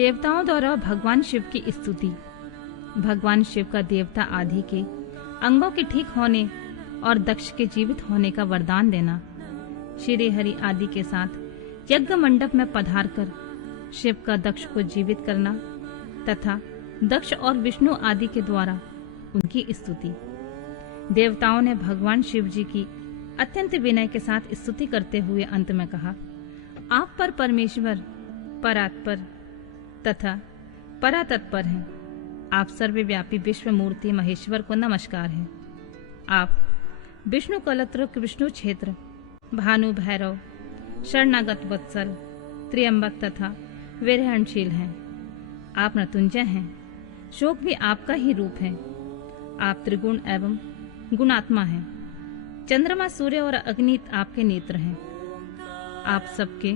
देवताओं द्वारा भगवान शिव की स्तुति। भगवान शिव का देवता आदि के अंगों के ठीक होने और दक्ष के जीवित होने का वरदान देना। श्री हरि आदि के साथ यज्ञ मंडप में पधारकर शिव का दक्ष को जीवित करना तथा दक्ष और विष्णु आदि के द्वारा उनकी स्तुति। देवताओं ने भगवान शिव जी की अत्यंत विनय के साथ स्तुति करते हुए अंत में कहा, आप पर परमेश्वर परात्पर तथा परातत्पर हैं। आप सर्वव्यापी विश्व मूर्ति महेश्वर को नमस्कार है। आप विष्णु कलत्र विष्णु क्षेत्र भानु भैरव शरणागत वत्सल त्र्यंबक तथा विरहणशील हैं। आप मृत्युंजय हैं। शोक भी आपका ही रूप है। आप त्रिगुण एवं गुणात्मा हैं। चंद्रमा सूर्य और अग्नि आपके नेत्र हैं। आप सबके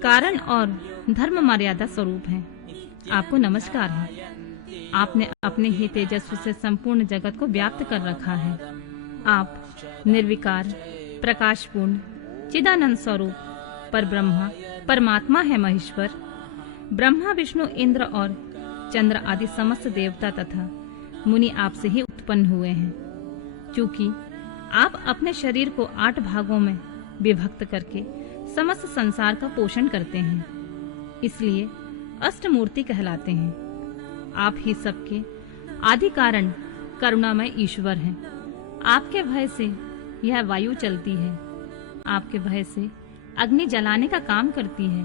कारण और धर्म मर्यादा स्वरूप हैं। आपको नमस्कार है। आपने अपने ही तेजस्व से संपूर्ण जगत को व्याप्त कर रखा है। आप निर्विकार प्रकाशपूर्ण चिदानंद स्वरूप पर ब्रह्मा परमात्मा है महेश्वर। ब्रह्मा विष्णु इंद्र और चंद्र आदि समस्त देवता तथा मुनि आपसे ही उत्पन्न हुए हैं। चूंकि आप अपने शरीर को 8 भागों में विभक्त करके समस्त संसार का पोषण करते हैं, इसलिए अष्टमूर्ति कहलाते हैं। आप ही सबके आदि कारण करुणामय ईश्वर हैं। आपके भय से यह वायु चलती है। आपके भय से अग्नि जलाने का काम करती है।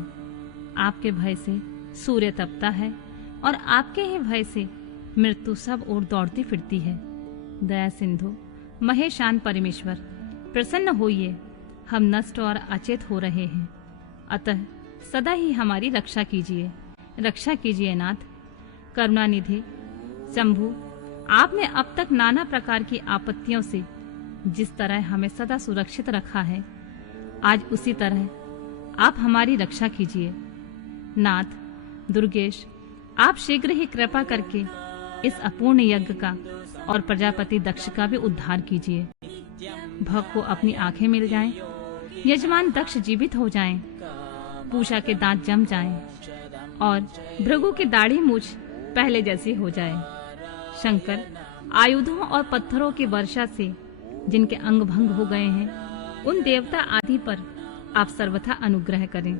आपके भय से सूर्य तपता है और आपके ही भय से मृत्यु सब ओर दौड़ती फिरती है। दया सिंधु महेशान परमेश्वर, प्रसन्न होइए। हम नष्ट और अचेत हो रहे हैं, अतः सदा ही हमारी रक्षा कीजिए। रक्षा कीजिए नाथ। करुणानिधि शंभु, आपने अब तक नाना प्रकार की आपत्तियों से जिस तरह हमें सदा सुरक्षित रखा है, आज उसी तरह आप हमारी रक्षा कीजिए। नाथ दुर्गेश, आप शीघ्र ही कृपा करके इस अपूर्ण यज्ञ का और प्रजापति दक्ष का भी उद्धार कीजिए। भक्त को अपनी आंखें मिल जाएं, यजमान दक्ष जीवित हो जाएं, पूषा के दांत जम जाएं और भृगु की दाढ़ी मूछ पहले जैसी हो जाए। शंकर आयुधों और पत्थरों की वर्षा से जिनके अंग भंग हो गए हैं, उन देवता आदि पर आप सर्वथा अनुग्रह करें,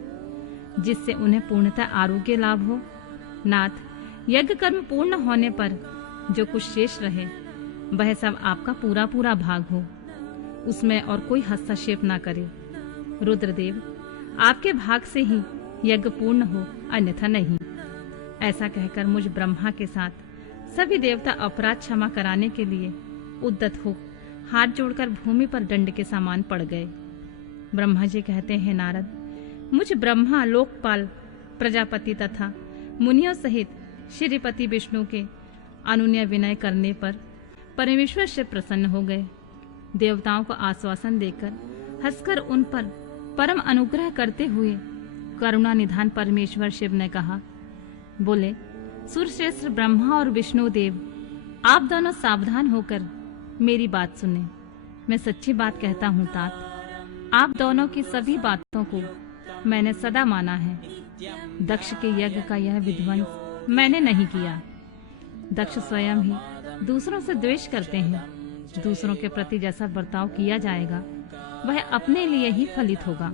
जिससे उन्हें पूर्णतः आरोग्य लाभ हो। नाथ, यज्ञ कर्म पूर्ण होने पर जो कुछ शेष रहे, वह सब आपका पूरा पूरा भाग हो, उसमें और कोई हस्तक्षेप ना करे। रुद्रदेव, आपके भाग से ही यज्ञ पूर्ण हो, अन्यथा नहीं। ऐसा कहकर मुझ ब्रह्मा के साथ सभी देवता अपराध क्षमा कराने के लिए उद्यत हो हाथ जोड़कर भूमि पर दंड के समान पड़ गए। ब्रह्मा जी कहते हैं, नारद, मुझ ब्रह्मा लोकपाल प्रजापति तथा मुनियों सहित श्रीपति विष्णु के अनुनय विनय करने पर परमेश्वर शिव प्रसन्न हो गए। देवताओं को आश्वासन देकर हंसकर उन पर परम अनुग्रह करते हुए करुणा निधान परमेश्वर शिव ने कहा, बोले, सुरश्रेष्ठ ब्रह्मा और विष्णु देव, आप दोनों सावधान होकर मेरी बात सुने। मैं सच्ची बात कहता हूँ तात, आप दोनों की सभी बातों को मैंने सदा माना है। दक्ष के यज्ञ का यह विध्वंस मैंने नहीं किया। दक्ष स्वयं ही दूसरों से द्वेष करते हैं। दूसरों के प्रति जैसा बर्ताव किया जाएगा, वह अपने लिए ही फलित होगा।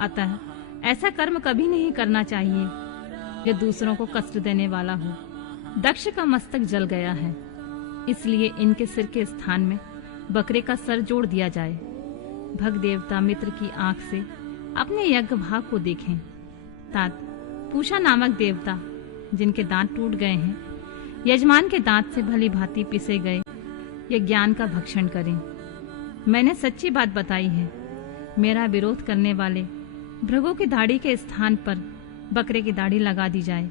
अतः ऐसा कर्म कभी नहीं करना चाहिए जो दूसरों को कष्ट देने वाला हो। दक्ष का मस्तक जल गया है, इसलिए इनके सिर के स्थान में बकरे का सर जोड़ दिया जाए। भग देवता मित्र की आंख से अपने यज्ञ भाग को देखें। तात, पूषा नामक देवता जिनके दांत टूट गए हैं, यजमान के दांत से भली भांति पिसे गए ये ज्ञान का भक्षण करें। मैंने सच्ची बात बताई है। मेरा विरोध करने वाले भृगु की दाढ़ी के स्थान पर बकरे की दाढ़ी लगा दी जाए।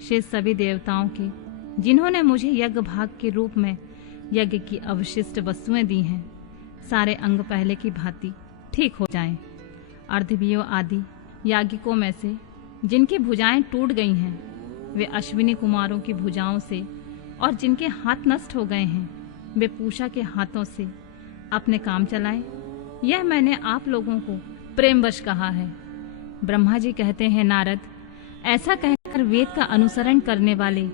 शेष सभी देवताओं के जिन्होंने मुझे यज्ञ भाग के रूप में यज्ञ की अवशिष्ट वस्तुएं दी हैं, सारे अंग पहले की भांति ठीक हो जाएं। अर्धवीयों आदि याज्ञिकों में से जिनकी भुजाएं टूट गई हैं, वे अश्विनी कुमारों की भुजाओं से, और जिनके हाथ नष्ट हो गए हैं, वे पूषा के हाथों से अपने काम चलाएं। यह मैंने आप लोगों को प्रेमवश कहा है। ब्रह्मा जी कहते हैं, नारद, ऐसा कहकर कर वेद का अनुसरण करने वाले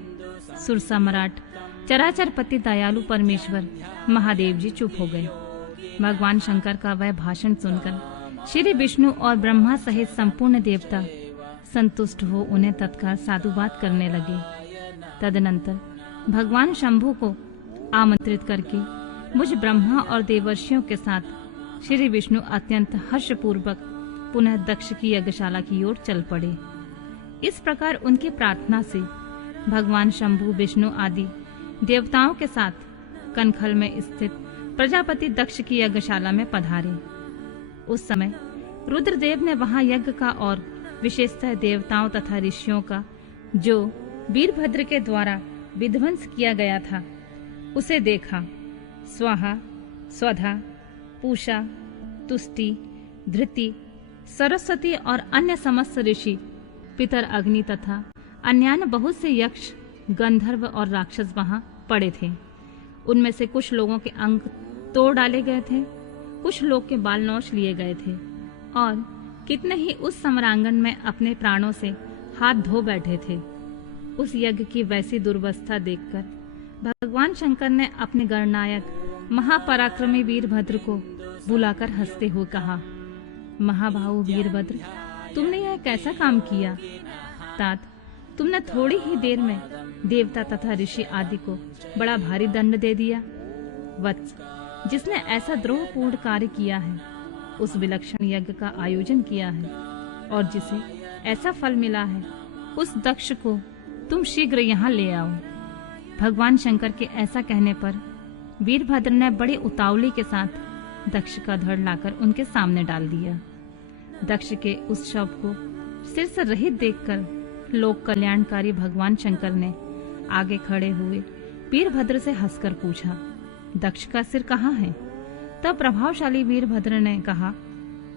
सुर सम्राट चराचर पति दयालु परमेश्वर महादेव जी चुप हो गए। भगवान शंकर का वह भाषण सुनकर श्री विष्णु और ब्रह्मा सहित संपूर्ण देवता संतुष्ट हो उन्हें तत्काल साधुवाद करने लगे। तदनंतर भगवान शंभु को आमंत्रित करके मुझ ब्रह्मा और देवर्षियों के साथ श्री विष्णु अत्यंत हर्षपूर्वक पुनः दक्ष की यज्ञशाला की ओर चल पड़े। इस प्रकार उनकी प्रार्थना से भगवान शंभु विष्णु आदि देवताओं के साथ कनखल में स्थित प्रजापति दक्ष की यज्ञशाला में पधारे। उस समय रुद्रदेव ने वहां यज्ञ का और विशेषतः देवताओं तथा ऋषियों का जो वीरभद्र के द्वारा विध्वंस किया गया था उसे देखा। स्वाहा, स्वधा, पूषा, तुष्टि, धृति, सरस्वती और अन्य समस्त ऋषि, पितर अग्नि तथा अन्यान्य बहुत से यक्ष, गंधर्व और राक्षस वहां पड़े थे। उनमें से कुछ लोगों के अंग तोड़ डाले गए थे, कुछ लोग के बाल नोच लिए गए थे और कितने ही उस समरांगण में अपने प्राणों से हाथ धो बैठे थे। उस यज्ञ की वैसी दुर्वस्था देखकर भगवान शंकर ने अपने गणनायक महापराक्रमी वीरभद्र को बुलाकर हंसते हुए कहा, महाबाहु वीरभद्र, तुमने यह कैसा काम किया? तात, तुमने थोड़ी ही देर में देवता तथा ऋषि आदि को बड़ा भारी दंड दे दिया। वत्स, जिसने ऐसा द्रोहपूर्ण कार्य किया है, उस विलक्षण यज्ञ का आयोजन किया है और जिसे ऐसा फल मिला है, उस दक्ष को तुम शीघ्र यहाँ ले आओ। भगवान शंकर के ऐसा कहने पर वीरभद्र ने बड़ी उतावली के साथ दक्ष का धड़ लाकर उनके सामने डाल दिया। दक्ष के उस शव को सिर से रहित देखकर लोक कल्याणकारी भगवान शंकर ने आगे खड़े हुए वीरभद्र से हंसकर पूछा, दक्ष का सिर कहाँ है? तब प्रभावशाली वीरभद्र ने कहा,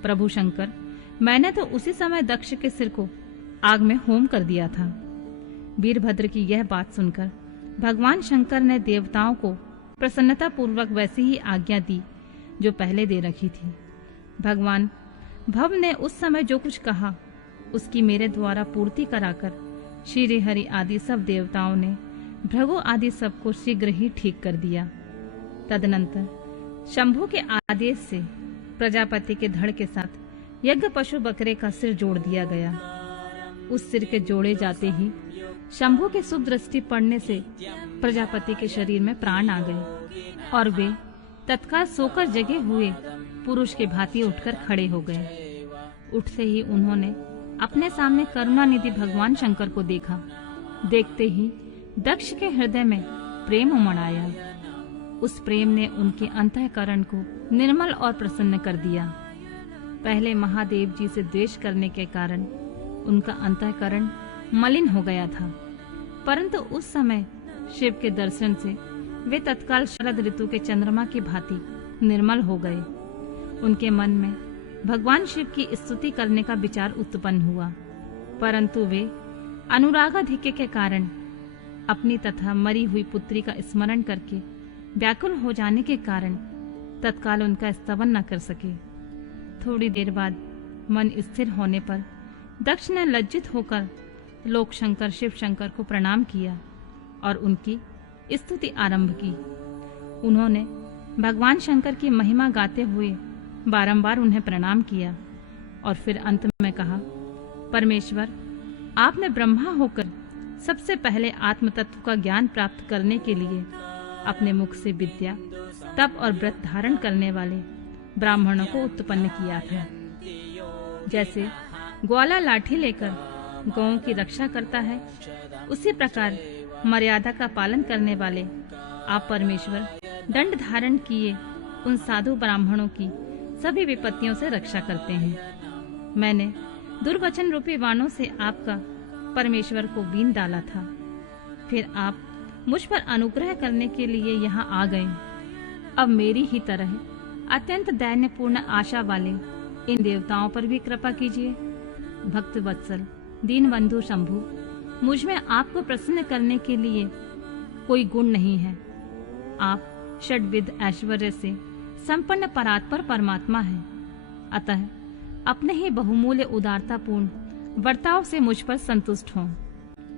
प्रभु शंकर, मैंने तो उसी समय दक्ष के सिर को आग में होम कर दिया था। वीरभद्र की यह बात सुनकर भगवान शंकर ने देवताओं को प्रसन्नता पूर्वक वैसी ही आज्ञा दी जो पहले दे रखी थी। भगवान भव ने उस समय जो कुछ कहा उसकी मेरे द्वारा पूर्ति कराकर श्री हरि आदि सब देवताओं ने भृगु आदि सबको शीघ्र ही ठीक कर दिया। तदनंतर शंभु के आदेश से प्रजापति के धड़ के साथ यज्ञ पशु बकरे का सिर जोड़ दिया गया। उस सिर के जोड़े जाते ही शंभु के शुभ दृष्टि पड़ने से प्रजापति के शरीर में प्राण आ गए और वे तत्काल सोकर जगे हुए पुरुष के भांति उठकर खड़े हो गए। उठते ही उन्होंने अपने सामने करुणानिधि भगवान शंकर को देखा। देखते ही दक्ष के हृदय में प्रेम उमड़ आया। उस प्रेम ने उनके अंतःकरण को निर्मल और प्रसन्न कर दिया। पहले महादेव जी से द्वेष करने के कारण उनका अंतःकरण मलिन हो गया था, परंतु उस समय शिव के दर्शन से वे तत्काल शरद ऋतु के चंद्रमा की भांति निर्मल हो गए। उनके मन में भगवान शिव की स्तुति करने का विचार उत्पन्न हुआ, परंतु वे अनुरागाधिक्य के कारण अपनी तथा मरी हुई पुत्री का स्मरण करके व्याकुल हो जाने के कारण तत्काल उनका स्तवन न कर सके। थोड़ी देर बाद मन स्थिर होने पर दक्ष ने लज्जित होकर लोक शंकर शिव शंकर को प्रणाम किया और उनकी स्तुति आरंभ की। उन्होंने भगवान शंकर की महिमा गाते हुए बारंबार उन्हें प्रणाम किया और फिर अंत में कहा, परमेश्वर, आपने ब्रह्मा होकर सबसे पहले आत्म तत्व का ज्ञान प्राप्त करने के लिए अपने मुख से विद्या, तप और व्रत धारण करने वाले ब्राह्मणों को उत्पन्न किया था। जैसे ग्वाला लाठी लेकर गौओं की रक्षा करता है, उसी प्रकार मर्यादा का पालन करने वाले आप परमेश्वर दंड धारण किए उन साधु ब्राह्मणों की सभी विपत्तियों से रक्षा करते हैं। मैंने दुर्वचन रूपी बाणों से आपका परमेश्वर को बीन डाला था, फिर आप मुझ पर अनुग्रह करने के लिए यहाँ आ गए। अब मेरी ही तरह अत्यंत दैन्यपूर्ण आशा वाले इन देवताओं पर भी कृपा कीजिए। भक्त वत्सल दीनबंधु शंभु, मुझ में आपको प्रसन्न करने के लिए कोई गुण नहीं है। आप षड्विध ऐश्वर्य से संपन्न परात्पर परमात्मा है, अतः अपने ही बहुमूल्य उदारतापूर्ण वर्ताव से मुझ पर संतुष्ट हों।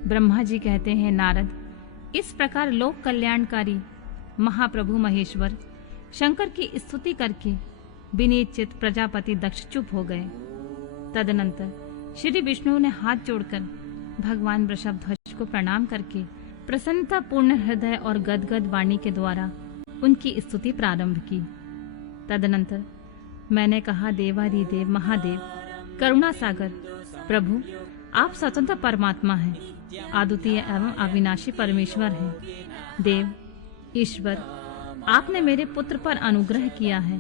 ब्रह्मा जी कहते हैं, नारद, इस प्रकार लोक कल्याणकारी महाप्रभु महेश्वर शंकर की स्तुति करके विनीत चित्त प्रजापति दक्ष चुप हो गए। तदनंतर श्री विष्णु ने हाथ जोड़कर भगवान वृषभध्वज को प्रणाम करके प्रसन्नता पूर्ण हृदय और गदगद वाणी के द्वारा उनकी स्तुति प्रारंभ की। तदनंतर मैंने कहा, देवाधिदेव महादेव, करुणा सागर प्रभु, आप स्वतंत्र परमात्मा हैं, अद्वितीय एवं अविनाशी परमेश्वर हैं। देव ईश्वर, आपने मेरे पुत्र पर अनुग्रह किया है।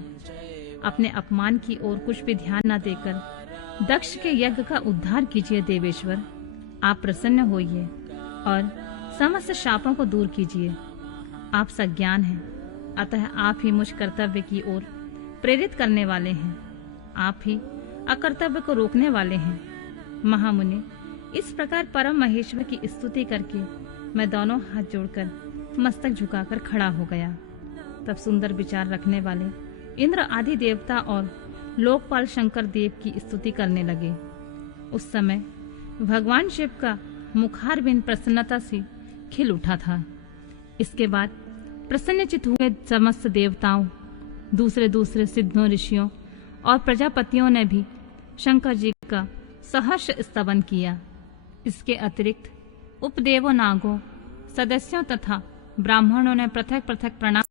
अपने अपमान की ओर कुछ भी ध्यान न देकर दक्ष के यज्ञ का उद्धार कीजिए। देवेश्वर, आप प्रसन्न होइए और समस्त शापों को दूर कीजिए। आप सज्ञान हैं, अतः आप ही मुझ कर्तव्य की ओर प्रेरित करने वाले हैं। आप ही अकर्तव्य को रोकने वाले हैं। महामुनि, इस प्रकार परम महेश्वर की स्तुति करके मैं दोनों हाथ जोड़कर मस्तक झुकाकर खड़ा हो गया। तब सुंदर विचार रखने वाले इंद्र आदि देवता और लोकपाल शंकर देव की स्तुति करने लगे। उस समय भगवान शिव का मुखारविंद प्रसन्नता से खिल उठा था। इसके बाद प्रसन्नचित हुए समस्त देवताओं, दूसरे सिद्धों, ऋषियों और प्रजापतियों ने भी शंकर जी का सहर्ष स्तवन किया। इसके अतिरिक्त उपदेवों, नागों, सदस्यों तथा ब्राह्मणों ने पृथक पृथक प्रणाम